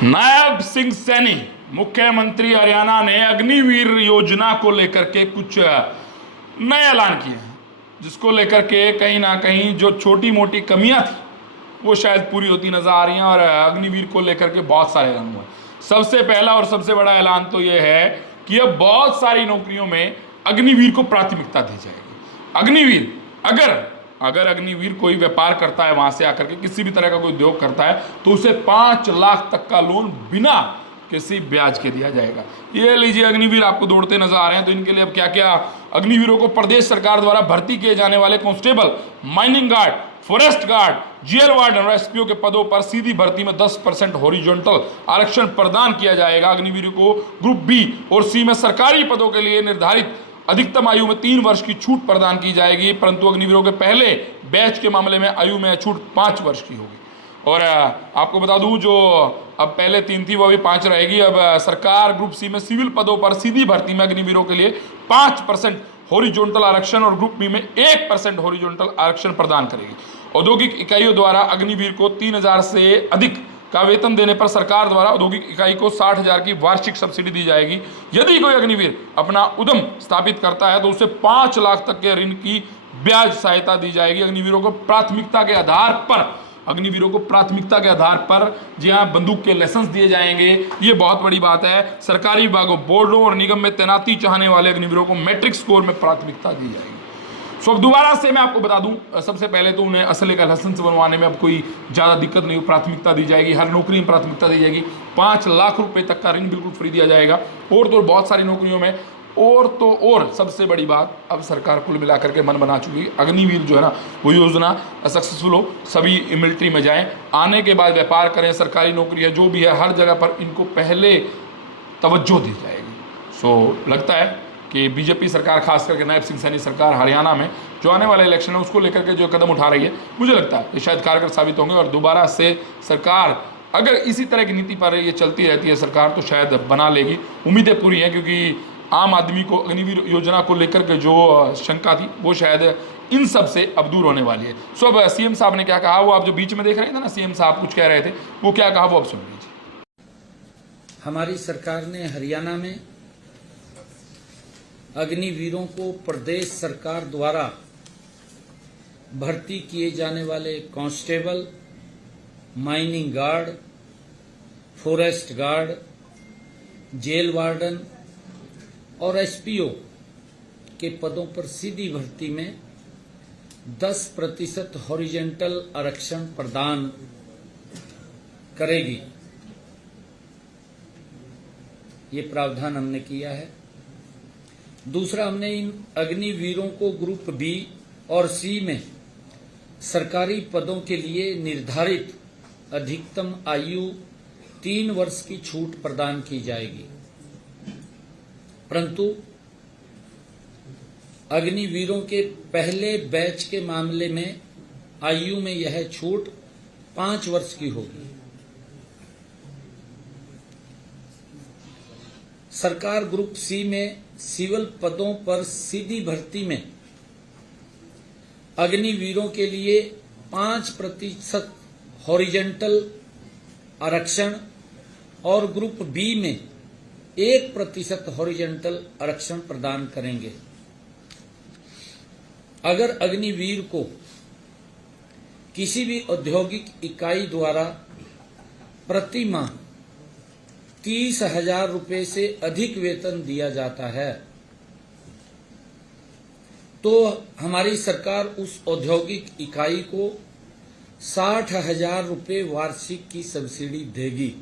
नायब सिंह सैनी मुख्यमंत्री हरियाणा ने अग्निवीर योजना को लेकर के कुछ नए ऐलान किए हैं, जिसको लेकर के कहीं ना कहीं जो छोटी मोटी कमियां थी वो शायद पूरी होती नजर आ रही हैं। और अग्निवीर को लेकर के बहुत सारे ऐलान हुए। सबसे पहला और सबसे बड़ा ऐलान तो ये है कि अब बहुत सारी नौकरियों में अग्निवीर को प्राथमिकता दी जाएगी। अग्निवीर अगर अग्निवीर कोई व्यापार करता है, वहां से आकर के किसी भी तरह का कोई उद्योग करता है, तो उसे 5 लाख तक का लोन बिना किसी ब्याज के दिया जाएगा। ये लीजिए, अग्निवीर आपको दौड़ते नजर आ रहे हैं। तो इनके लिए अब क्या क्या, अग्निवीरों को प्रदेश सरकार द्वारा भर्ती किए जाने वाले constable, mining guard, forest guard, jail warden और एसपीओ के पदों पर सीधी भर्ती में 10% हॉरिजॉन्टल आरक्षण प्रदान किया जाएगा। अग्निवीरों को ग्रुप बी और सी में सरकारी पदों के लिए निर्धारित अधिकतम आयु में 3 वर्ष की छूट प्रदान की जाएगी, परंतु अग्निवीरों के पहले बैच के मामले में आयु में छूट 5 वर्ष की होगी। और आपको बता दूं, जो अब पहले 3 थी वो अभी 5 रहेगी। अब सरकार ग्रुप सी में सिविल पदों पर सीधी भर्ती में अग्निवीरों के लिए 5% हॉरिजॉन्टल आरक्षण और ग्रुप बी में 1% हॉरिजॉन्टल आरक्षण प्रदान करेगी। औद्योगिक इकाइयों द्वारा अग्निवीर को 3,000 से अधिक का वेतन देने पर सरकार द्वारा औद्योगिक इकाई को 60,000 की वार्षिक सब्सिडी दी जाएगी। यदि कोई अग्निवीर अपना उद्यम स्थापित करता है तो उसे 5 लाख तक के ऋण की ब्याज सहायता दी जाएगी। अग्निवीरों को प्राथमिकता के आधार पर जी हाँ, बंदूक के लाइसेंस दिए जाएंगे। ये बहुत बड़ी बात है। सरकारी विभागों, बोर्डों और निगम में तैनाती चाहने वाले अग्निवीरों को मैट्रिक स्कोर में प्राथमिकता दी जाएगी। सो अब दोबारा से मैं आपको बता दूं, सबसे पहले तो उन्हें असले का लाइसेंस बनवाने में अब कोई ज़्यादा दिक्कत नहीं, प्राथमिकता दी जाएगी। हर नौकरी में प्राथमिकता दी जाएगी। 5 लाख रुपए तक का ऋण बिल्कुल फ्री दिया जाएगा। और तो बहुत सारी नौकरियों में और सबसे बड़ी बात, अब सरकार कुल मिलाकर के मन बना चुकी है, अग्निवीर जो है ना, वो योजना सक्सेसफुल हो, सभी मिलिट्री में जाएं, आने के बाद व्यापार करें, सरकारी नौकरी है जो भी है, हर जगह पर इनको पहले तवज्जो दी जाएगी। सो लगता है कि बीजेपी सरकार, खास करके नायब सिंह सैनी सरकार हरियाणा में जो आने वाला इलेक्शन है उसको लेकर के जो कदम उठा रही है, मुझे लगता है ये शायद कारगर साबित होंगे। और दोबारा से सरकार अगर इसी तरह की नीति पर ये चलती रहती है सरकार, तो शायद बना लेगी। उम्मीदें पूरी हैं, क्योंकि आम आदमी को अग्निवीर योजना को लेकर के जो शंका थी वो शायद इन सब से अब दूर होने वाली है। सो अब सीएम साहब ने क्या कहा, वो आप जो बीच में देख रहे थे ना, सीएम साहब कुछ कह रहे थे, वो क्या कहा वो अब सुन लीजिए। हमारी सरकार ने हरियाणा में अग्निवीरों को प्रदेश सरकार द्वारा भर्ती किए जाने वाले constable, mining guard, forest guard, jail warden और एसपीओ के पदों पर सीधी भर्ती में 10% हॉरिजॉन्टल आरक्षण प्रदान करेगी। ये प्रावधान हमने किया है। दूसरा, हमने इन अग्निवीरों को ग्रुप बी और सी में सरकारी पदों के लिए निर्धारित अधिकतम आयु 3 वर्ष की छूट प्रदान की जाएगी, परंतु अग्निवीरों के पहले बैच के मामले में आयु में यह छूट 5 वर्ष की होगी। सरकार ग्रुप सी में सिविल पदों पर सीधी भर्ती में अग्निवीरों के लिए 5% हॉरिजॉन्टल आरक्षण और ग्रुप बी में 1% हॉरिजॉन्टल आरक्षण प्रदान करेंगे। अगर अग्निवीर को किसी भी औद्योगिक इकाई द्वारा प्रति माह 30,000 रुपये से अधिक वेतन दिया जाता है, तो हमारी सरकार उस औद्योगिक इकाई को 60,000 रुपये वार्षिक की सब्सिडी देगी।